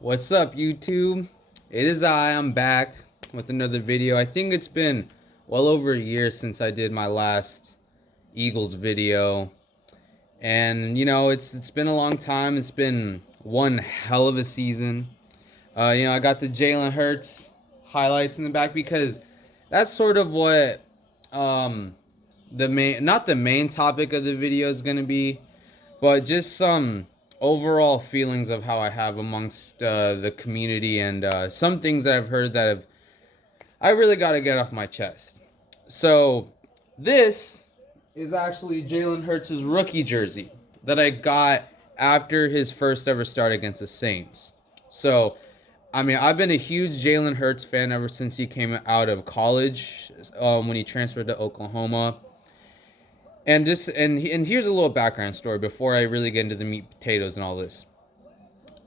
What's up, YouTube? It is I'm back with another video. I think it's been well over a year since I did my last Eagles video. And it's been a long time. It's been one hell of a season. I got the Jalen Hurts highlights in the back because that's sort of what the main not the main topic of the video is going to be, but just some overall feelings of how I have amongst the community and some things that I've heard that I really got to get off my chest. So this is actually Jalen Hurts' rookie jersey that I got after his first ever start against the Saints. So, I mean, I've been a huge Jalen Hurts fan ever since he came out of college when he transferred to Oklahoma. And here's a little background story before I really get into the meat and potatoes and all this.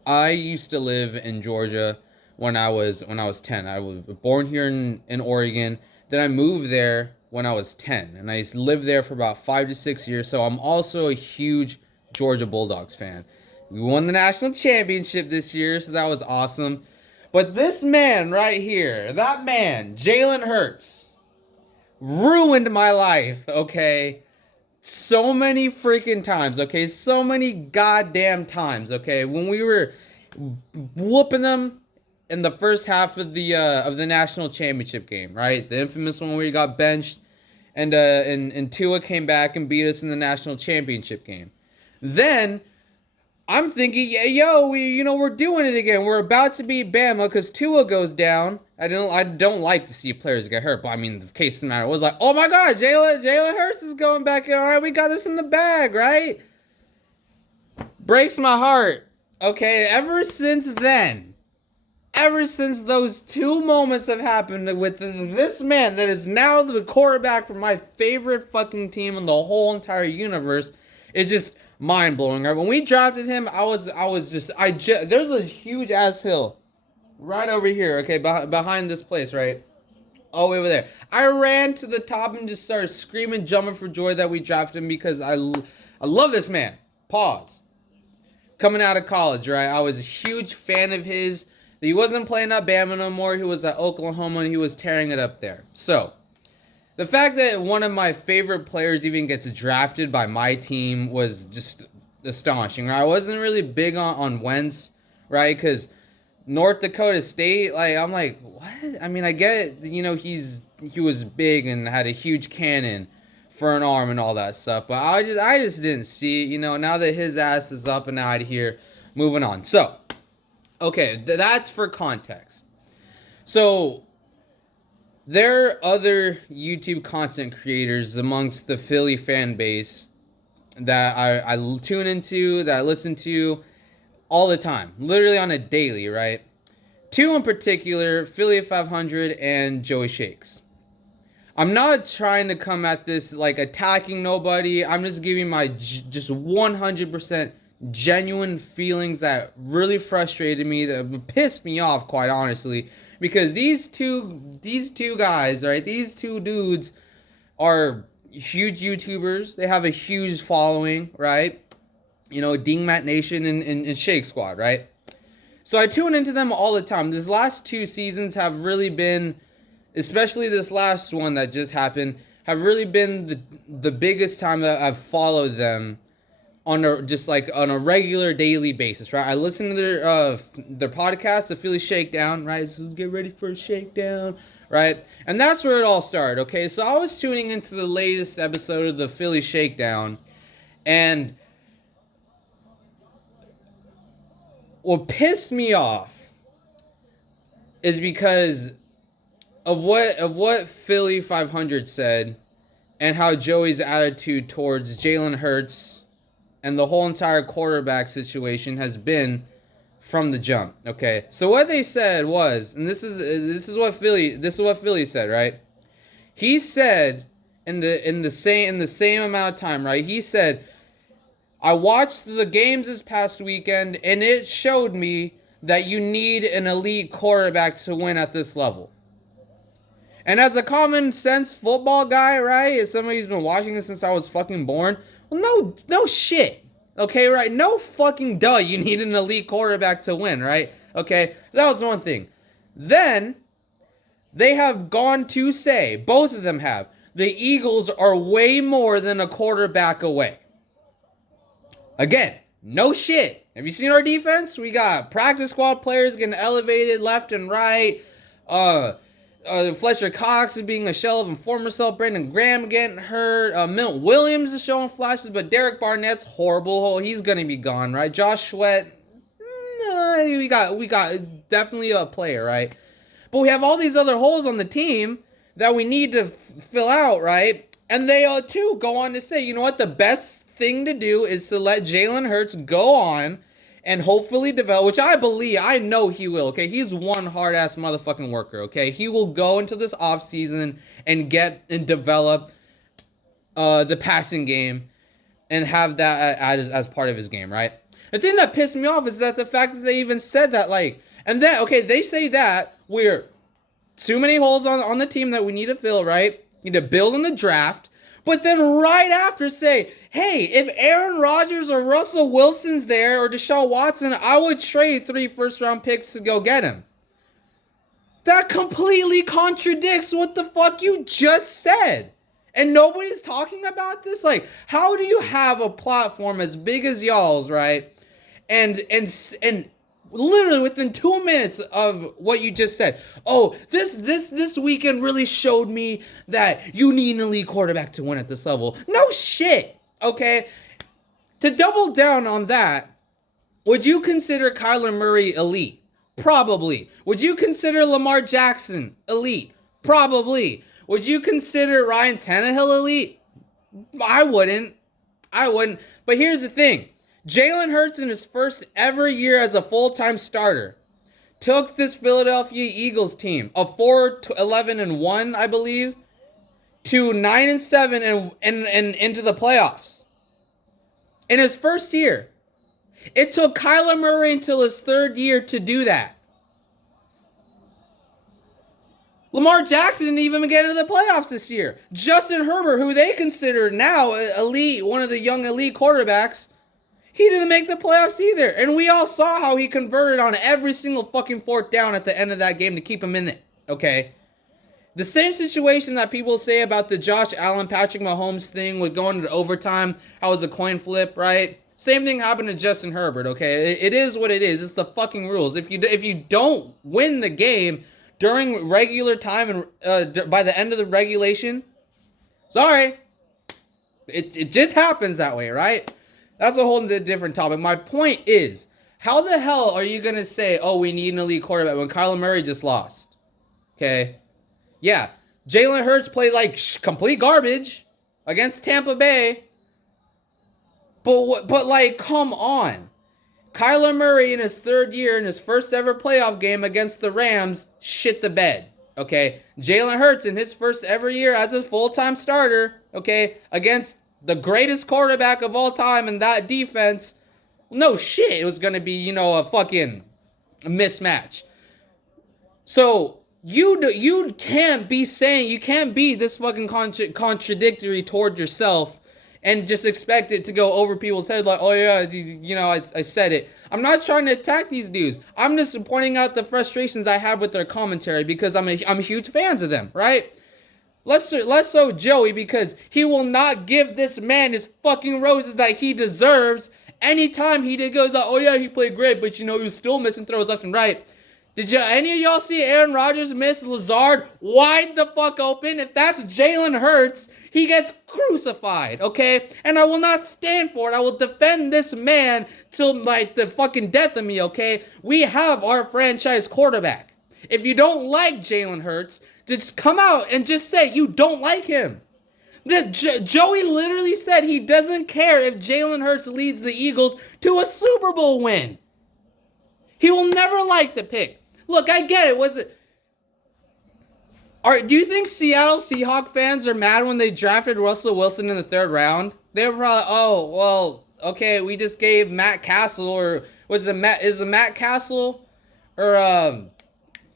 I used to live in Georgia when I was 10. I was born here in Oregon. Then I moved there when I was 10, and I lived there for about 5 to 6 years. So I'm also a huge Georgia Bulldogs fan. We won the national championship this year, so that was awesome. But this man right here, that man, Jalen Hurts, ruined my life. Okay, so many freaking times, okay? So many goddamn times, okay? When we were whooping them in the first half of the national championship game, right? The infamous one where he got benched and Tua came back and beat us in the national championship game. Then I'm thinking, yeah, yo, we're doing it again. We're about to beat Bama because Tua goes down. I don't like to see players get hurt, but I mean, the case of the matter was like, oh my God, Jalen Hurts is going back in. All right, we got this in the bag, right? Breaks my heart. Okay, ever since then, ever since those two moments have happened with this man that is now the quarterback for my favorite fucking team in the whole entire universe, it's just mind blowing. Right? When we drafted him, there's a huge ass hill right over here, okay, behind this place, right? All the way over there. I ran to the top and just started screaming, jumping for joy that we drafted him because I love this man. Pause. Coming out of college, right? I was a huge fan of his. He wasn't playing at Bama no more. He was at Oklahoma and he was tearing it up there. So, the fact that one of my favorite players even gets drafted by my team was just astonishing. Right? I wasn't really big on Wentz, right? Because North Dakota State, like, I'm like, what? I mean, I get it, he was big and had a huge cannon for an arm and all that stuff, but I just didn't see it, now that his ass is up and out of here, moving on. So, okay, that's for context. So, there are other YouTube content creators amongst the Philly fan base that I tune into, that I listen to all the time, literally on a daily, right? Two in particular, Philly 500 and Joey Shakes. I'm not trying to come at this like attacking nobody. I'm just giving my just 100% genuine feelings that really frustrated me, that pissed me off, quite honestly, because these two guys, right? These two dudes are huge YouTubers. They have a huge following, right? Dingmat Nation and Shake Squad, right? So I tune into them all the time. These last two seasons have really been, especially this last one that just happened, have really been the biggest time that I've followed them on a regular daily basis, right? I listen to their podcast, the Philly Shakedown, right? So let's get ready for a shakedown, right? And that's where it all started, okay? So I was tuning into the latest episode of the Philly Shakedown, and what pissed me off is because of what Philly 500 said and how Joey's attitude towards Jalen Hurts and the whole entire quarterback situation has been from the jump. Okay, so what they said was, and this is what Philly said, right? He said in the same amount of time, right? He said, I watched the games this past weekend, and it showed me that you need an elite quarterback to win at this level. And as a common sense football guy, right, as somebody who's been watching it since I was fucking born, well, no shit. Okay, right? No fucking duh, you need an elite quarterback to win, right? Okay, that was one thing. Then they have gone to say, both of them have, the Eagles are way more than a quarterback away. Again, no shit. Have you seen our defense? We got practice squad players getting elevated left and right. Fletcher Cox is being a shell of his former self. Brandon Graham getting hurt. Milt Williams is showing flashes, but Derek Barnett's horrible. He's gonna be gone, right? Josh Sweat, we got definitely a player, right? But we have all these other holes on the team that we need to fill out, right? And they too go on to say, you know what, the best thing to do is to let Jalen Hurts go on and hopefully develop, which I know he will, okay? He's one hard-ass motherfucking worker, okay? He will go into this offseason and get and develop the passing game and have that as part of his game, right? The thing that pissed me off is that the fact that they even said that, like, and then, okay, they say that we're too many holes on the team that we need to fill, right? Need to build in the draft. But then right after say, hey, if Aaron Rodgers or Russell Wilson's there or Deshaun Watson, I would trade 3 first-round picks to go get him. That completely contradicts what the fuck you just said. And nobody's talking about this? Like, how do you have a platform as big as y'all's, right? And literally within 2 minutes of what you just said, oh, this weekend really showed me that you need an elite quarterback to win at this level. No shit, okay? To double down on that, would you consider Kyler Murray elite? Probably. Would you consider Lamar Jackson elite? Probably. Would you consider Ryan Tannehill elite? I wouldn't. But here's the thing. Jalen Hurts in his first ever year as a full-time starter took this Philadelphia Eagles team of 4-11-1, I believe, to 9-7 and into the playoffs. In his first year. It took Kyler Murray until his third year to do that. Lamar Jackson didn't even get into the playoffs this year. Justin Herbert, who they consider now elite, one of the young elite quarterbacks, he didn't make the playoffs either. And we all saw how he converted on every single fucking fourth down at the end of that game to keep him in it. Okay? The same situation that people say about the Josh Allen, Patrick Mahomes thing with going into overtime, how it was a coin flip, right? Same thing happened to Justin Herbert, okay? It is what it is. It's the fucking rules. If you don't win the game during regular time and by the end of the regulation, sorry. It just happens that way, right? That's a whole different topic. My point is, how the hell are you going to say, oh, we need an elite quarterback when Kyler Murray just lost? Okay? Yeah. Jalen Hurts played like complete garbage against Tampa Bay. But like, come on. Kyler Murray in his third year, in his first ever playoff game against the Rams, shit the bed. Okay? Jalen Hurts in his first ever year as a full-time starter, okay, against the greatest quarterback of all time in that defense, no shit, it was going to be, a fucking mismatch. So, you can't be saying, you can't be this fucking contradictory toward yourself and just expect it to go over people's heads like, oh yeah, I said it. I'm not trying to attack these dudes. I'm just pointing out the frustrations I have with their commentary because I'm huge fans of them, right? Less so Joey, because he will not give this man his fucking roses that he deserves. Anytime he goes like, oh yeah, he played great, but he was still missing throws left and right. Did any of y'all see Aaron Rodgers miss Lazard wide the fuck open? If that's Jalen Hurts, he gets crucified, okay? And I will not stand for it. I will defend this man till the fucking death of me, okay? We have our franchise quarterback. If you don't like Jalen Hurts, just come out and just say you don't like him. Joey literally said he doesn't care if Jalen Hurts leads the Eagles to a Super Bowl win. He will never like the pick. Look, I get it. Do you think Seattle Seahawks fans are mad when they drafted Russell Wilson in the third round? They were probably, oh, well, okay, we just gave Matt Castle, or is it Matt Castle? Or,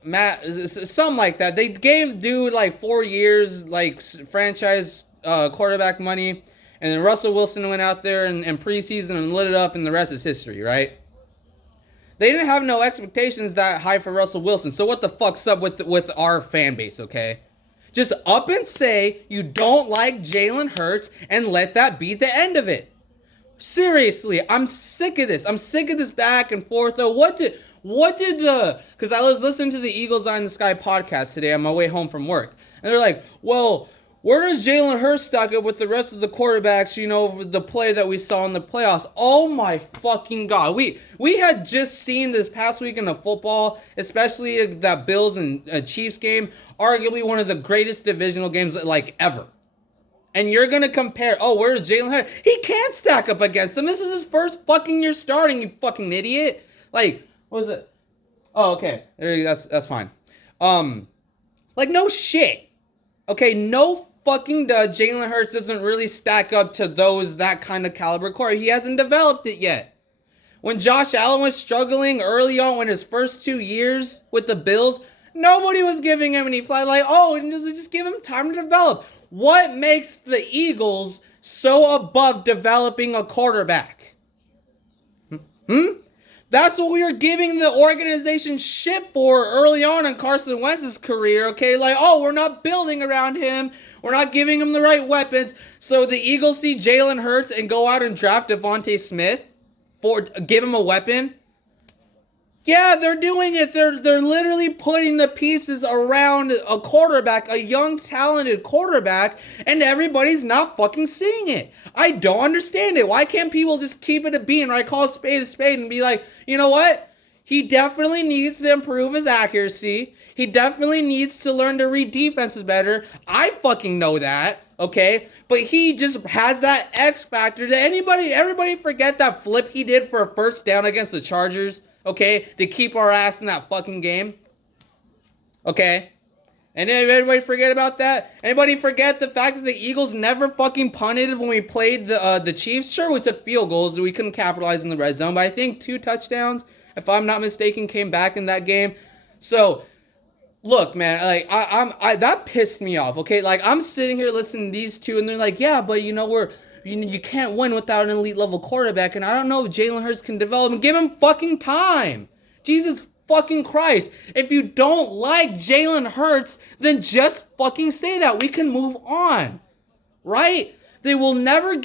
something like that. They gave dude like 4 years, like franchise quarterback money, and then Russell Wilson went out there in preseason and lit it up, and the rest is history, right? They didn't have no expectations that high for Russell Wilson. So what the fuck's up with our fan base, okay? Just up and say you don't like Jalen Hurts and let that be the end of it. Seriously, I'm sick of this. I'm sick of this back and forth. Though, because I was listening to the Eagles Eye in the Sky podcast today on my way home from work, and they're like, well, where does Jalen Hurts stack up with the rest of the quarterbacks, the play that we saw in the playoffs? Oh my fucking God. We had just seen this past weekend of football, especially that Bills and Chiefs game, arguably one of the greatest divisional games like ever. And you're going to compare, where's Jalen Hurts? He can't stack up against him. This is his first fucking year starting, you fucking idiot. Like, what was it? Oh, okay. That's fine. No shit. Okay, no fucking duh. Jalen Hurts doesn't really stack up to that kind of caliber core. He hasn't developed it yet. When Josh Allen was struggling early on in his first 2 years with the Bills, nobody was giving him any fly. Just give him time to develop. What makes the Eagles so above developing a quarterback? That's what we were giving the organization shit for early on in Carson Wentz's career, okay? We're not building around him. We're not giving him the right weapons. So the Eagles see Jalen Hurts and go out and draft Devontae Smith give him a weapon. Yeah, they're doing it. They're literally putting the pieces around a quarterback, a young, talented quarterback, and everybody's not fucking seeing it. I don't understand it. Why can't people just keep it a bean, right? Call a spade and be like, you know what? He definitely needs to improve his accuracy. He definitely needs to learn to read defenses better. I fucking know that, okay? But he just has that X factor. Did everybody forget that flip he did for a first down against the Chargers? Okay, to keep our ass in that fucking game. Okay. And anybody forget about that? Anybody forget the fact that the Eagles never fucking punted when we played the Chiefs? Sure, we took field goals. We couldn't capitalize in the red zone. But I think 2 touchdowns, if I'm not mistaken, came back in that game. So, look, man, that pissed me off, okay? I'm sitting here listening to these two, and they're like, yeah, but you can't win without an elite level quarterback, and I don't know if Jalen Hurts can develop him. Give him fucking time. Jesus fucking Christ. If you don't like Jalen Hurts, then just fucking say that. We can move on. Right? They never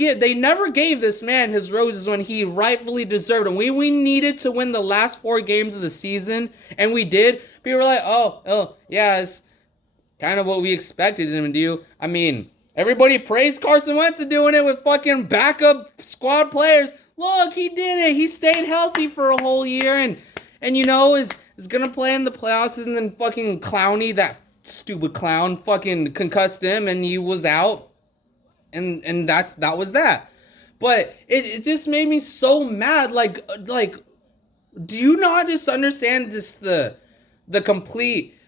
gave this man his roses when he rightfully deserved them. We needed to win the last 4 games of the season, and we did. People were like, oh, yeah, it's kind of what we expected him to do. I mean, everybody praised Carson Wentz doing it with fucking backup squad players. Look, he did it. He stayed healthy for a whole year and is going to play in the playoffs, and then fucking Clowney, that stupid clown, fucking concussed him and he was out. And that was that. But it just made me so mad. Do you not just understand the complete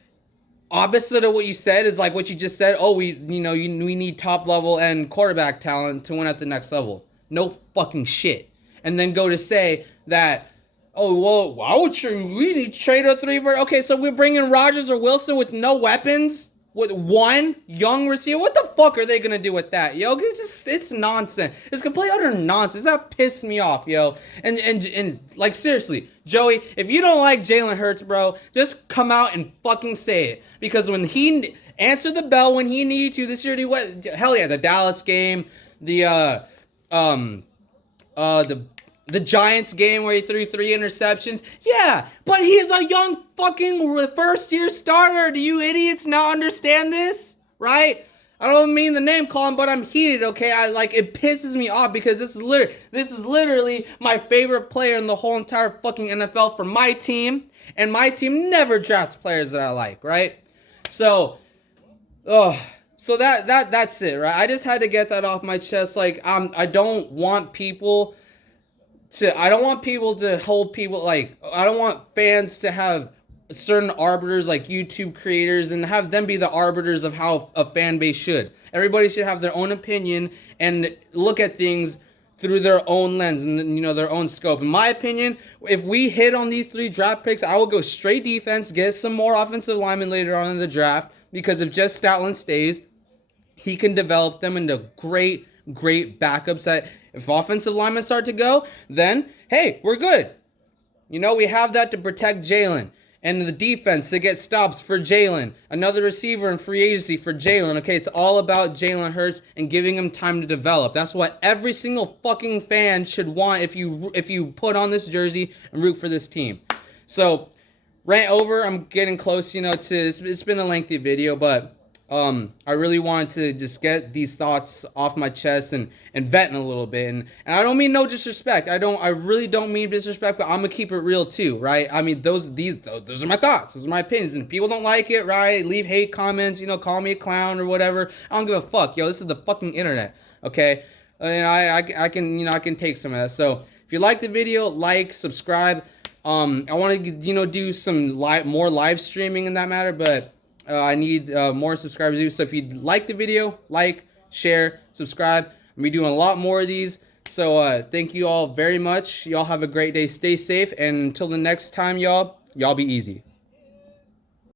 opposite of what you said is like what you just said? We need top level and quarterback talent to win at the next level. No fucking shit. And then go to say that, why would we need to trade a 3 for? Okay, so we're bringing Rodgers or Wilson with no weapons, with one young receiver. What the fuck are they gonna do with that, yo? It's nonsense. It's complete utter nonsense. That pissed me off, yo. And seriously, Joey, if you don't like Jalen Hurts, bro, just come out and fucking say it. Because when he answered the bell when he needed to this year, the Dallas game, the Giants game where he threw 3 interceptions. Yeah, but he's a young fucking first-year starter. Do you idiots not understand this? Right? I don't mean the name calling, but I'm heated, okay? It pisses me off because this is literally my favorite player in the whole entire fucking NFL for my team, and my team never drafts players that I like, right? So that's it, right? I just had to get that off my chest. I don't want people to hold people, I don't want fans to have certain arbiters like YouTube creators and have them be the arbiters of how a fan base should. Everybody should have their own opinion and look at things through their own lens and, their own scope. In my opinion, if we hit on these 3 draft picks, I will go straight defense, get some more offensive linemen later on in the draft, because if just Stoutland stays, he can develop them into great backups that if offensive linemen start to go, then, hey, we're good. You know, we have that to protect Jalen. And the defense to get stops for Jalen. Another receiver in free agency for Jalen. Okay, it's all about Jalen Hurts and giving him time to develop. That's what every single fucking fan should want if you put on this jersey and root for this team. So, rant over. I'm getting close, to it's been a lengthy video, but I really wanted to just get these thoughts off my chest and venting a little bit. And I don't mean no disrespect. I really don't mean disrespect, but I'm gonna keep it real too, right? I mean those are my thoughts, those are my opinions. And if people don't like it, right? Leave hate comments, call me a clown or whatever. I don't give a fuck, yo. This is the fucking internet, okay? And I can take some of that. So if you like the video, like, subscribe. I want to do some more live streaming in that matter, but I need more subscribers. So if you like the video, like, share, subscribe. I'm be doing a lot more of these. So thank you all very much. Y'all have a great day. Stay safe, and until the next time, y'all be easy.